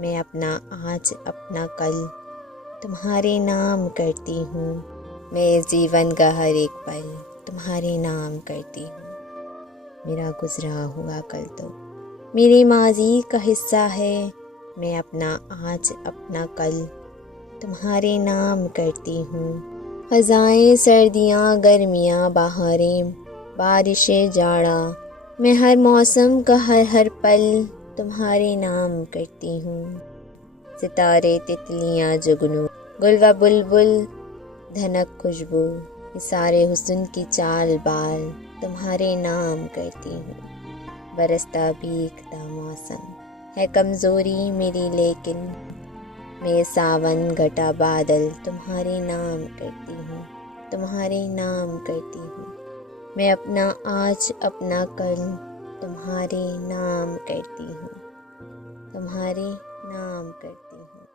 मैं अपना आज अपना कल तुम्हारे नाम करती हूँ। मैं इस जीवन का हर एक पल तुम्हारे नाम करती हूँ। मेरा गुजरा हुआ कल तो मेरे माजी का हिस्सा है। मैं अपना आज अपना कल तुम्हारे नाम करती हूँ। ख़ज़ाएँ सर्दियाँ गर्मियाँ बहारें बारिशें जाड़ा, मैं हर मौसम का हर पल तुम्हारे नाम करती हूँ। सितारे तितलियाँ जुगनू गुल व बुलबुल धनक खुशबू, ये सारे हुस्न की चाल बाल तुम्हारे नाम करती हूँ। बरसता भीगता मौसम है कमज़ोरी मेरी, लेकिन मैं सावन घटा बादल तुम्हारे नाम करती हूँ, तुम्हारे नाम करती हूँ। मैं अपना आज अपना कल तुम्हारे नाम करती हूँ, तुम्हारे नाम करती हूँ।